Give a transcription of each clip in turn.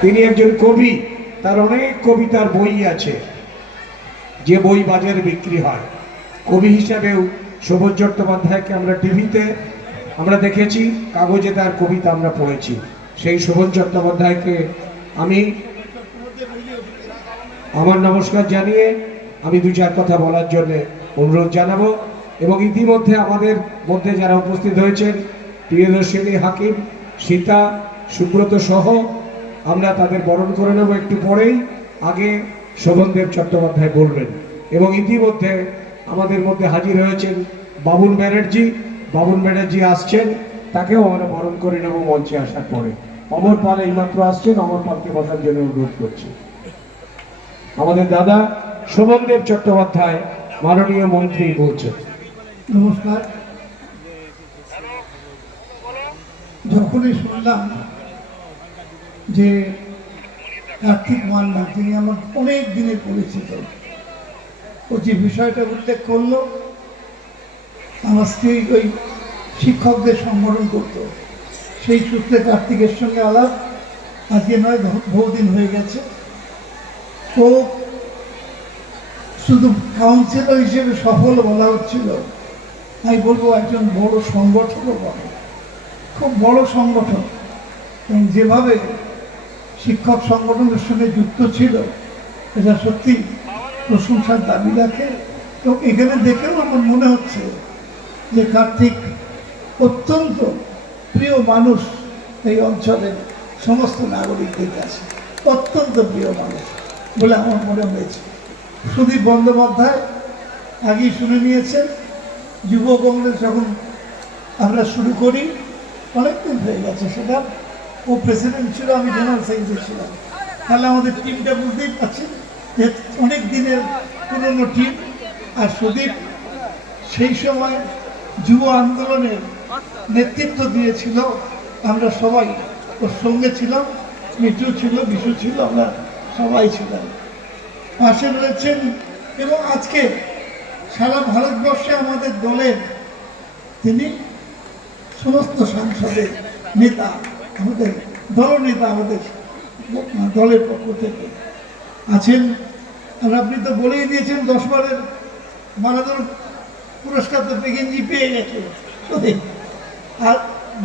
তিনি একজন কবি, তার অনেক কবিতার বই আছে, যে বই বাজারে বিক্রি হয়। কবি হিসাবেও শোভন চট্টোপাধ্যায়কে আমরা টিভিতে আমরা দেখেছি, কাগজে তার কবিতা আমরা পড়েছি। সেই শোভন চট্টোপাধ্যায়কে আমি আমার নমস্কার জানিয়ে আমি দু চার কথা বলার জন্য অনুরোধ জানাবো। এবং ইতিমধ্যে আমাদের মধ্যে যারা উপস্থিত হয়েছেন, প্রিয়দর্শিনী হাকিম, সীতা, সুব্রত সহ আমরা তাদের বরণ করে নেব একটু পরেই। আগে শোভনদেব চট্টোপাধ্যায় বলবেন। এবং ইতিমধ্যে আমাদের মধ্যে হাজির হয়েছেন বাবুল ব্যানার্জি। বাবুল ব্যানার্জি আসছেন, তাকেও আমরা বরণ করে নেব মঞ্চে আসার পরে। অমর পাল এইমাত্র আসছেন, অমর পালকে বসার জন্য অনুরোধ করছি। আমাদের দাদা শোভনদেব চট্টোপাধ্যায় মাননীয় মন্ত্রী বলছেন। নমস্কার। যখনই শুনলাম যে কার্তিক মান্না, যিনি আমার অনেক দিনের পরিচিত, ও যে বিষয়টা উল্লেখ করলো, আমার স্ত্রী ওই শিক্ষকদের সংগঠন করত, সেই সূত্রে কার্তিকের সঙ্গে আলাপ আজকে নয়, বহুদিন হয়ে গেছে। ও শুধু কাউন্সিলর হিসেবে সফল বলা হচ্ছিল, আমি বলবো একজন বড় সংগঠনও বলে, খুব বড় সংগঠন। এবং যেভাবে শিক্ষক সংগঠনের সঙ্গে যুক্ত ছিল, এটা সত্যি প্রশংসার দাবি রাখে। এবং এখানে দেখেও আমার মনে হচ্ছে যে কার্তিক অত্যন্ত প্রিয় মানুষ এই অঞ্চলের সমস্ত নাগরিকদের কাছে, অত্যন্ত প্রিয় মানুষ বলে আমার মনে হয়েছে। সুদীপ বন্দ্যোপাধ্যায় আগেই শুনে নিয়েছেন, যুব কংগ্রেস যখন আমরা শুরু করি, অনেকদিন হয়ে গেছে সেটা, ও প্রেসিডেন্ট ছিল, আমি জেনারেল সেক্রেটারি ছিলাম। তাহলে আমাদের টিমটা বুঝতেই পারছেন যে অনেক দিনের পুরনো টিম। আর সুদীপ সেই সময় যুব আন্দোলনের নেতৃত্ব দিয়েছিল, আমরা সবাই ওর সঙ্গে ছিলাম, মিঠু ছিল, বিশু ছিল, আমরা সবাই ছিলাম। পাশে রয়েছেন এবং আজকে সারা ভারতবর্ষে আমাদের দলের তিনি সমস্ত সাংসদের নেতা, আমাদের দলনেতা, আমাদের দলের পক্ষ থেকে আছেন। আর আপনি তো বলেই দিয়েছেন 10 বারের মারাদোনা পুরস্কার তো বেগেনজি পেয়ে গেছে। আর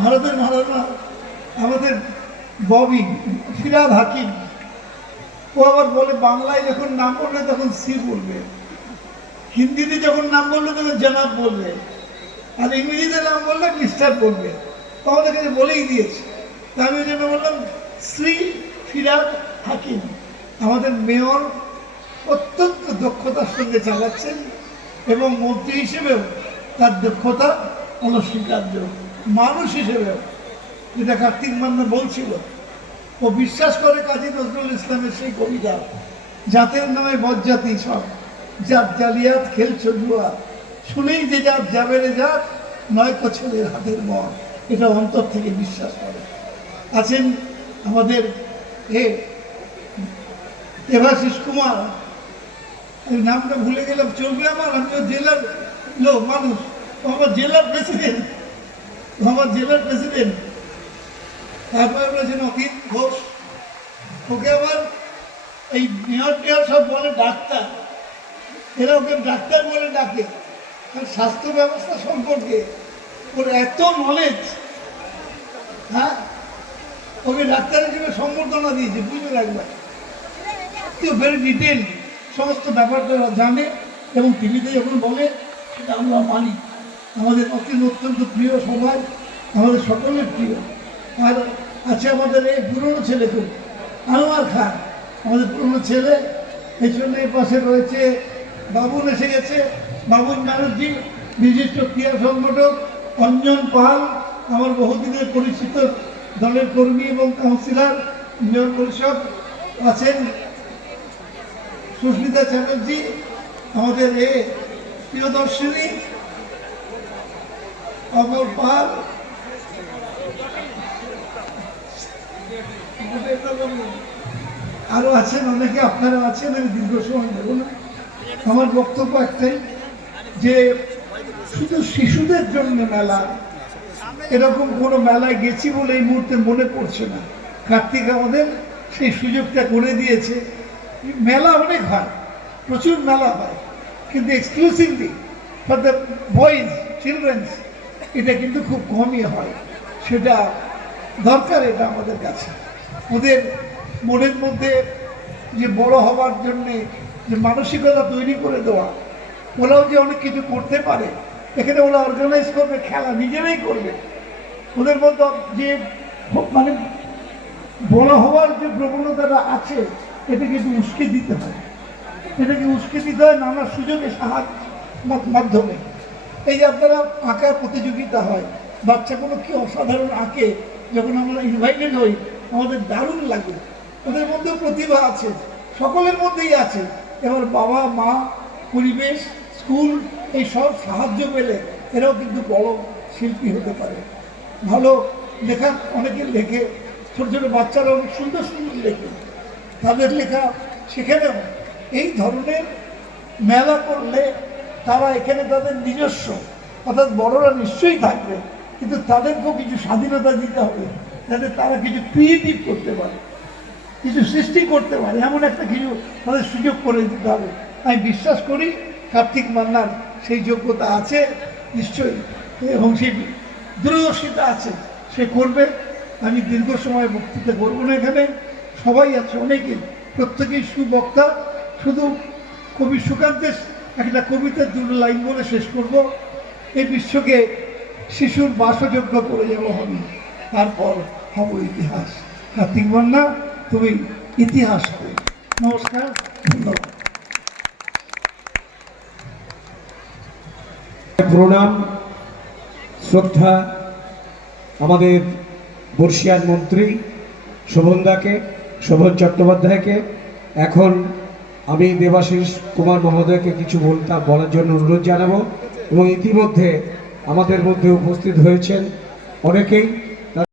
ভারতের মারাদোনা আমাদের ববি ফিরাদ হাকিম, ও আবার বলে বাংলায় যখন নাম বলবে তখন সি বলবে, হিন্দিতে যখন নাম বললে তখন জনাব বলবে, আর ইংরেজিতে নাম বললে মিস্টার বলবে। তো আমাদের কাছে বলেই দিয়েছে। তা আমি ওই জন্য বললাম শ্রী ফিরাদ হাকিম। আমাদের মেয়র অত্যন্ত দক্ষতার সঙ্গে চালাচ্ছেন এবং মন্ত্রী হিসেবেও তার দক্ষতা অনস্বীকার্য। মানুষ হিসেবেও, যেটা কার্তিক মান্না বলছিল, ও বিশ্বাস করে কাজী নজরুল ইসলামের সেই কবিতা, জাতের নামে বজ্জাতি সব, জাত জালিয়াত খেলছো জুয়া, শুনেই যে জাত যাবে রে জাত, নয়তো ছেলের হাতের মন, এটা অন্তর থেকে বিশ্বাস করে। আছেন আমাদের দেবাশিস কুমার, এই নামটা ভুলে গেলাম, চলবে আমার, আমি জেলার লোক মানুষ, আমার জেলার প্রেসিডেন্ট, আমার জেলার প্রেসিডেন্ট। তারপরে রয়েছেন অখিল ঘোষ, ওকে আবার এই মেয়র টেয়র সব বলে ডাক্তার, এরা ওকে ডাক্তার বলে ডাকে, কারণ স্বাস্থ্য ব্যবস্থা সম্পর্কে ওর এত নলেজ। হ্যাঁ, ওকে ডাক্তার হিসেবে সম্বর্ধনা দিয়েছে, বুঝে রাখবেন। সত্যি ভেরি ডিটেল সমস্ত ব্যাপারটা জানে এবং টিভিতে যখন বলে সেটা আমরা মানি। আমাদের অত্যন্ত প্রিয় সবাই, আমাদের সকলের প্রিয়। আর আছে আমাদের এই পুরনো ছেলে খুব, আনোয়ার খান, আমাদের পুরনো ছেলে। এই জন্য এর পাশে রয়েছে বাবুল, এসে গেছে বাবুল ব্যানার্জি, বিশিষ্ট ক্রীড়া সংগঠক। অঞ্জন পাল, আমার বহুদিনের পরিচিত দলের কর্মী এবং কাউন্সিলর, মেয়র পরিষদ। আছেন সুস্মিতা চ্যাটার্জি, আমাদের প্রিয়দর্শিনী, অমর পাল, আরো আছেন অনেকে, আপনারা আছেন, আমি দীর্ঘ সময় দেব না। আমার বক্তব্য একটাই, যে শুধু শিশুদের জন্য মেলা, এরকম কোনো মেলায় গেছি বলে এই মুহূর্তে মনে পড়ছে না। কার্তিক আমাদের সেই সুযোগটা করে দিয়েছে। মেলা অনেক হয়, প্রচুর মেলা হয়, কিন্তু exclusively for the boys children's এটা কিন্তু খুব কমই হয়। সেটা দরকার, এটা আমাদের কাছে। ওদের মনের মধ্যে যে বড় হওয়ার জন্যে যে মানসিকতা তৈরি করে দেওয়া, ওরাও যে অনেক কিছু করতে পারে, এখানে ওরা অর্গানাইজ করবে, খেলা নিজেরাই করবে। ওদের মধ্যে যে মানে বড় হওয়ার যে প্রবণতাটা আছে, এটা কিন্তু উস্কে দিতে হয়, এটাকে উস্কে দিতে হয় নানা সুযোগে সাহায্য মাধ্যমে। এই যে আপনারা আঁকার প্রতিযোগিতা হয়, বাচ্চা কোনো কি অসাধারণ আঁকে, যখন আমরা ইনভাইটেড হই আমাদের দারুণ লাগে। ওদের মধ্যেও প্রতিভা আছে, সকলের মধ্যেই আছে। এবার বাবা মা, পরিবেশ, স্কুল এই সব সাহায্য পেলে এরাও কিন্তু বড় শিল্পী হতে পারে। ভালো লেখা অনেকে লেখে, ছোটো ছোটো বাচ্চারা অনেক সুন্দর সুন্দর লেখে, তাদের লেখা সেখানেও এই ধরনের মেলা করলে তারা এখানে তাদের নিজস্ব, অর্থাৎ বড়রা নিশ্চয়ই থাকবে, কিন্তু তাদেরকেও কিছু স্বাধীনতা দিতে হবে, যাতে তারা কিছু ক্রিয়েটিভ করতে পারে, কিছু সৃষ্টি করতে পারে, এমন একটা কিছু তাদের সুযোগ করে দিতে হবে। আমি বিশ্বাস করি কার্তিক মান্নার সেই যোগ্যতা আছে নিশ্চয়ই, এবং সেই দূরদর্শিতা আছে, সে করবে। আমি দীর্ঘ সময় বক্তৃতা করবো না, এখানে সবাই আছে, অনেকে, প্রত্যেকেই সুবক্তা। শুধু কবি সুকান্তের একটা কবিতার দুটো লাইন বলে শেষ করব। এই বিশ্বকে শিশুর বাসযোগ্য করে যাবো আমি, তারপর হব ইতিহাস। কার্তিক মান্না, তুমি ইতিহাস হবে। নমস্কার, ধন্যবাদ। প্রণাম, শ্রদ্ধা আমাদের বর্ষিয়ান মন্ত্রী শোভনদাকে, শোভন চট্টোপাধ্যায়কে। এখন আমি দেবাশিস কুমার মহোদয়কে কিছু বলার জন্য অনুরোধ জানাবো, এবং ইতিমধ্যে আমাদের মধ্যে উপস্থিত হয়েছেন অনেকেই।